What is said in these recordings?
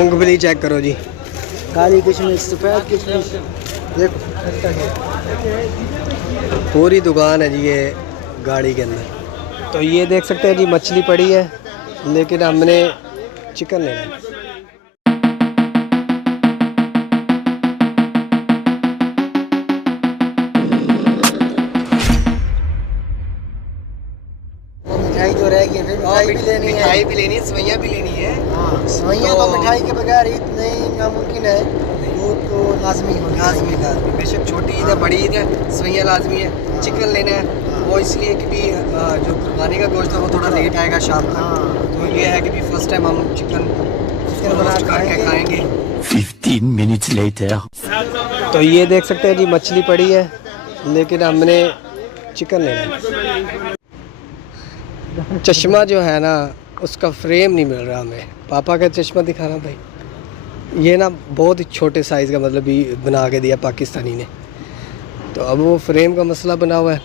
मूंगफली चेक करो जी, काली किशमिश, सफ़ेद किशमिश, देखो पूरी दुकान है जी ये गाड़ी के अंदर। तो ये देख सकते हैं जी मछली पड़ी है, लेकिन हमने चिकन लेना है। मिठाई तो रह गई, फिर मिठाई भी लेनी है। मिठाई भी लेनी है, सवैयाँ भी लेनी है। हाँ, सवैयाँ तो मिठाई के बगैर ईद नहीं नामुमकिन है, वो तो लाजमी होना लाजमी लाजमी, बेशक छोटी ईद है बड़ी ईद है, सवैयाँ लाजमी है। चिकन लेना है वो इसलिए क्योंकि जो कुर्बानी का गोश्त है वो थोड़ा लेट आएगा शाम तक, तो ये है कि फर्स्ट टाइम हम चिकन बना करके खाएंगे। 15 minutes later. तो ये देख सकते हैं जी मछली पड़ी है, लेकिन हमने चिकन लेना है। चश्मा जो है ना उसका फ्रेम नहीं मिल रहा हमें। पापा का चश्मा दिखाना भाई, ये ना बहुत ही छोटे साइज़ का मतलब भी बना के दिया पाकिस्तानी ने, तो अब वो फ्रेम का मसला बना हुआ है।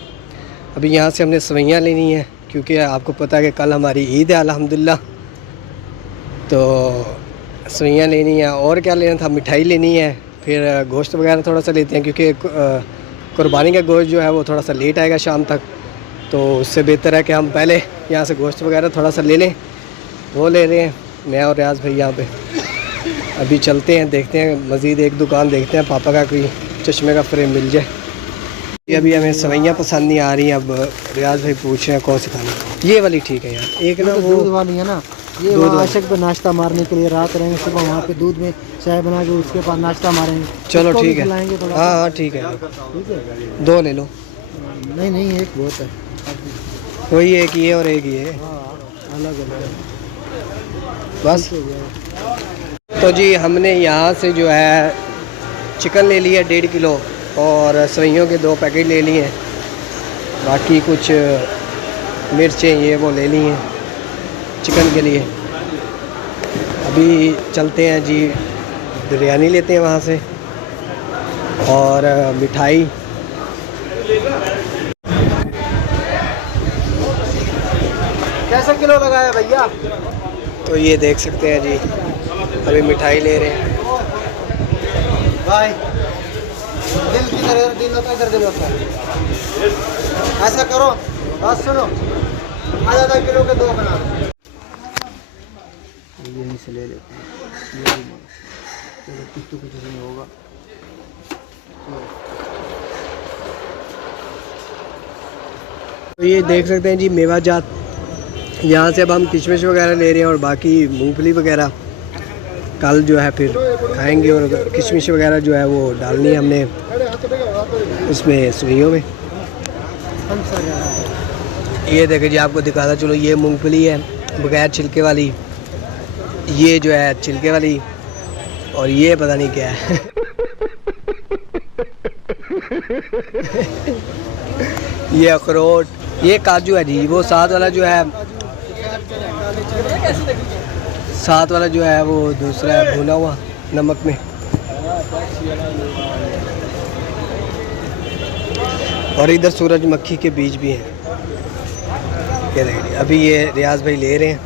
अभी यहाँ से हमने सवैयाँ लेनी है, क्योंकि आपको पता है कि कल हमारी ईद है अल्हम्दुलिल्लाह, तो सवैयाँ लेनी है। और क्या लेना था, मिठाई लेनी है, फिर गोश्त वगैरह थोड़ा सा लेते हैं, क्योंकि कुर्बानी का गोश्त जो है वो थोड़ा सा लेट आएगा शाम तक, तो उससे बेहतर है कि हम पहले यहाँ से गोश्त वगैरह थोड़ा सा ले लें। वो ले रहे हैं मैं और रियाज भाई यहाँ पे। अभी चलते हैं, देखते हैं मज़ीद एक दुकान देखते हैं, पापा का कोई चश्मे का फ्रेम मिल जाए। अभी हमें सवैयाँ पसंद नहीं आ रही हैं, अब रियाज भाई पूछ रहे हैं कौन सी खानी। ये वाली ठीक है यार, एक ना वो दूध वाली है ना, ये वहाँ आशिक पे नाश्ता मारने के लिए रात रहेंगे, सुबह वहाँ पे दूध में चाय बना के उसके बाद नाश्ता मारेंगे। चलो ठीक है, हाँ हाँ ठीक है, ठीक है, 2 ले लो। नहीं एक बहुत है, वही एक ये और एक ये अलग अलग बस। तो जी हमने यहाँ से जो है चिकन ले लिया 1.5 किलो और सवैयों के 2 पैकेट ले लिए हैं, बाकी कुछ मिर्चें ये वो ले ली हैं चिकन के लिए। अभी चलते हैं जी, बिरयानी लेते हैं वहाँ से और मिठाई। कैसे किलो लगाया भैया? तो ये देख सकते हैं जी, अभी मिठाई ले रहे हैं। भाई दिल की तरह दिल होता है, इधर दिल होता है। ऐसा करो, बात सुनो, आधा किलो के 2 बना दो। यहीं से ले लेते हैं, कुछ नहीं होगा। तो ये देख सकते हैं जी मेवा जात, यहाँ से अब हम किशमिश वगैरह ले रहे हैं और बाकी मूंगफली वगैरह कल जो है फिर खाएंगे। और किशमिश वगैरह जो है वो डालनी है हमने इसमें सवैयों में। ये देखें जी, आपको दिखाता चलो, ये मूंगफली है बगैर छिलके वाली, ये जो है छिलके वाली, और ये पता नहीं क्या है ये अखरोट, ये काजू है जी। वो साथ वाला जो है, साथ वाला जो है वो दूसरा है भुना हुआ नमक में। और इधर सूरजमुखी के बीज भी हैं। ये देखिए, अभी ये रियाज भाई ले रहे हैं।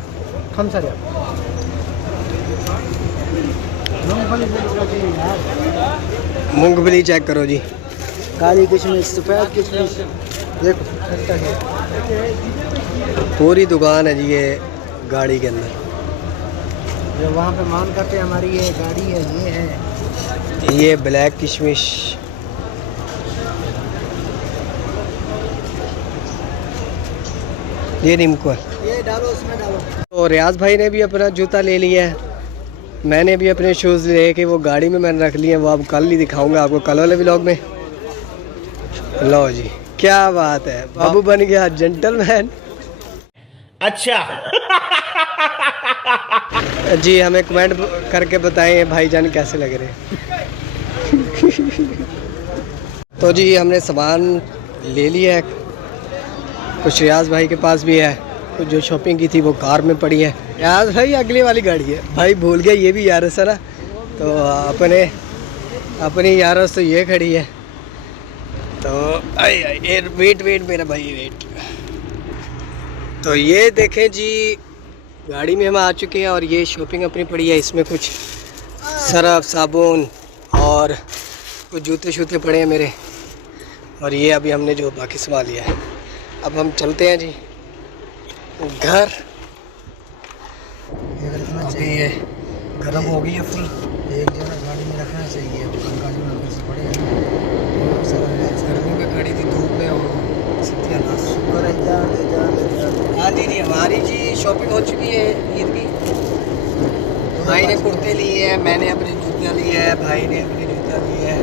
मूंगफली चेक करो जी, काली किशमिश, सफ़ेद किशमिश, देखो पूरी दुकान है जी ये गाड़ी के अंदर। जो वहाँ पे मान करते हैं हमारी ये गाड़ी है, ये है, ये ब्लैक किशमिश, ये निम्को है, ये डालो उसमें डालो। तो रियाज भाई ने भी अपना जूता ले लिया है, मैंने भी अपने शूज़ ले के वो गाड़ी में मैंने रख लिए हैं, वो अब कल ही दिखाऊंगा आपको कल वाले व्लॉग में। लो जी, क्या बात है, बाबू बन गया जेंटलमैन। अच्छा जी हमें कमेंट करके बताएं भाईजान कैसे लग रहे हैं। तो जी हमने सामान ले लिया है, कुछ रियाज भाई के पास भी है, कुछ जो शॉपिंग की थी वो कार में पड़ी है। रियाज भाई अगली वाली गाड़ी है भाई, भूल गया ये भी यार है ना, तो अपनी यारों से ये खड़ी है। तो वेट मेरा भाई वेट। तो ये देखें जी, गाड़ी में हम आ चुके हैं और ये शॉपिंग अपनी पड़ी है, इसमें कुछ सरफ साबुन और कुछ जूते शूते पड़े हैं मेरे, और ये अभी हमने जो बाकी सामान लिया है। अब हम चलते हैं जी घर। अभी ये गर्म हो गई है फुल, एक जगह गाड़ी में रखना चाहिए, गाड़ी में कुछ पड़ेगा। गर्मी में खड़ी थी धूप में और सत्यानाश। शुक्र है जान। हाँ दीदी, हमारी जी शॉपिंग हो चुकी है ईद की। भाई ने कुर्ते लिए हैं, मैंने अपने जूतियाँ लिए हैं, भाई ने अपनी जूतियाँ लिए हैं,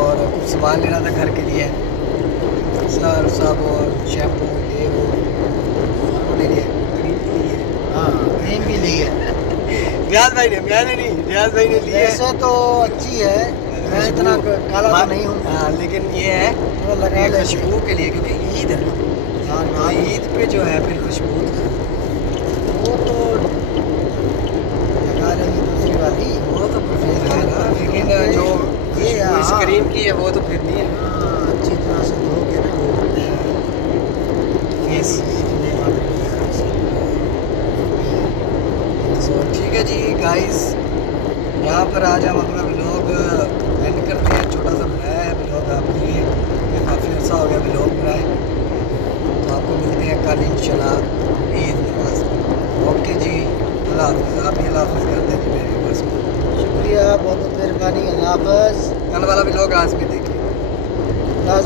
और कुछ सामान लेना था घर के लिए, सर साबुन शैम्पू ये वो ले लिए, खरीद लिए। हाँ क्रीम भी ली है। रियाज भाई ने, मैंने नहीं, रियाज भाई ने लिए। ऐसे तो अच्छी है, मैं इतना काला तो नहीं हूँ। हाँ लेकिन ये है वो लगा ले खुशबू के लिए, क्योंकि ईद है। हाँ तो ईद पे जो है फिर खुशबू वो तो लगा लेंगे दूसरी वाली। वो तो फिर है ना, लेकिन जो ये खुशबू इस क्रीम की है वो तो फिर नहीं है। हाँ, अच्छी तरह से धो के ना वो फेस। तो ठीक है जी गाइस, यहाँ पर आज हम अपना व्लॉग एंड करते हैं। छोटा सा बनाया है व्लॉग आपके लिए, काफ़ी अर्सा हो गया व्लॉग बनाए। तो आपको मिलते हैं कल इंशाल्लाह ईद नमाज में। ओके जी, अल्लाह हाफ़िज़। आप भी अल्लाह हाफ़िज़ करते हैं जी मेरे बस में। शुक्रिया, बहुत बहुत मेहरबानी। अल्लाह हाफ़िज़। कल वाला व्लॉग आज में